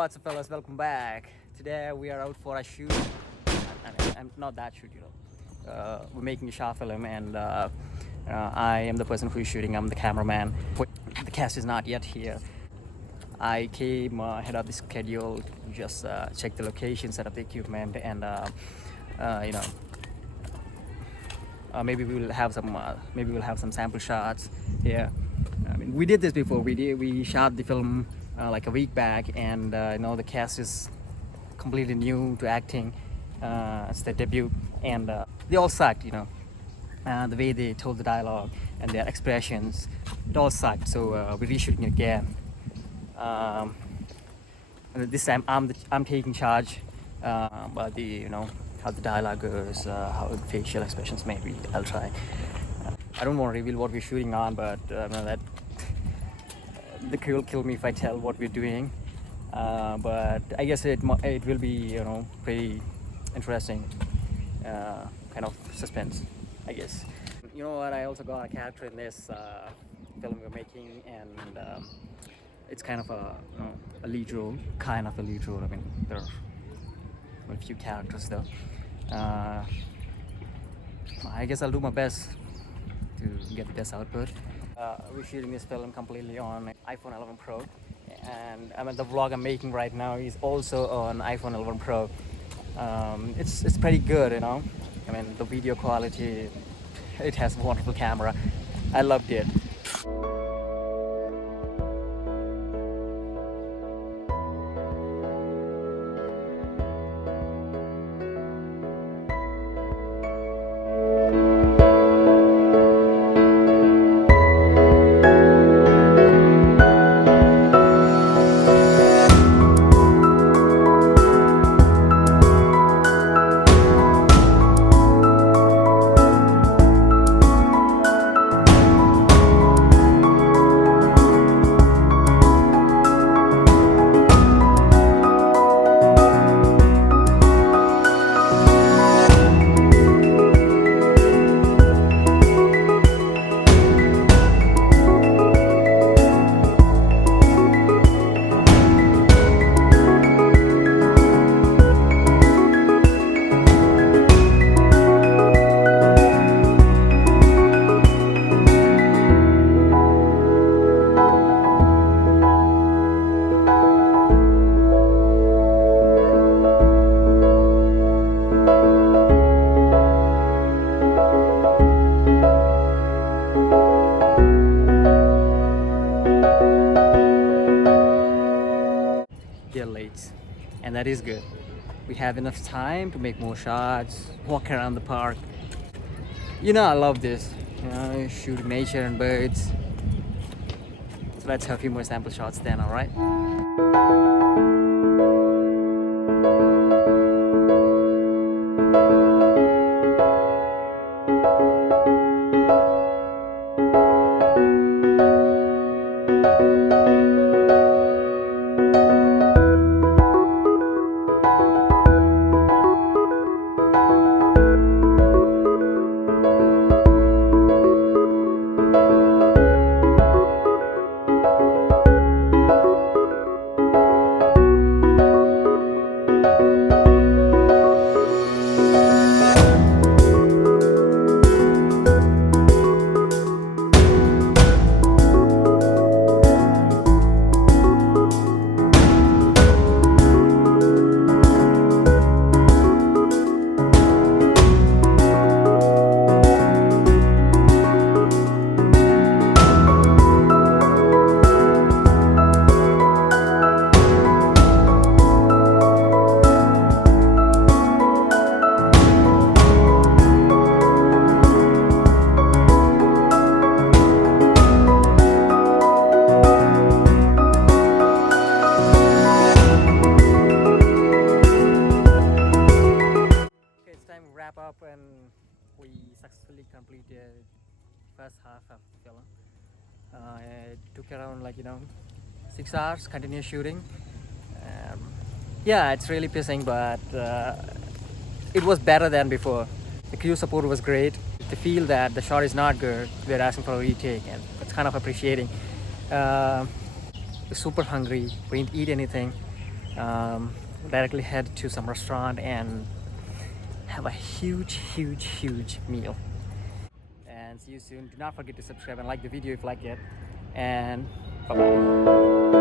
What's up, fellas? Welcome back. Today we are out for a shoot. I'm not that shoot, we're making a short film, and I am the person who is shooting. I'm the cameraman. The cast is not yet here. I came ahead of the schedule to just check the location, set up the equipment, and maybe we'll have some sample shots here. I mean, we did this before. We shot the film like a week back, and the cast is completely new to acting. It's their debut, and they all sucked. The way they told the dialogue and their expressions, it all sucked. So we're reshooting it again. And this time I'm taking charge. But how the dialogue goes, how the facial expressions maybe I'll try. I don't want to reveal what we're shooting on, but that the crew will kill me if I tell what we're doing. But I guess it will be pretty interesting, kind of suspense, I guess. You know what? I also got a character in this film we're making, and it's kind of a lead role, I mean, there are a few characters though. I guess I'll do my best to get the best output. We're shooting this film completely on iPhone 11 Pro, and the vlog I'm making right now is also on iPhone 11 Pro. It's pretty good, I mean, the video quality, it has a wonderful camera. I loved it. They're late, and that is good. We have enough time to make more shots, walk around the park. I love this. Shoot nature and birds. So let's have a few more sample shots then, all right? Up, and we successfully completed first half of the film. It took around 6 hours continuous shooting. Yeah, it's really pissing, but it was better than before. The crew support was great. They feel that the shot is not good, they're asking for a retake, and it's kind of appreciating. We're super hungry, we didn't eat anything. directly head to some restaurant and have a huge meal. And see you soon. Do not forget to subscribe and like the video if you like it. And bye bye.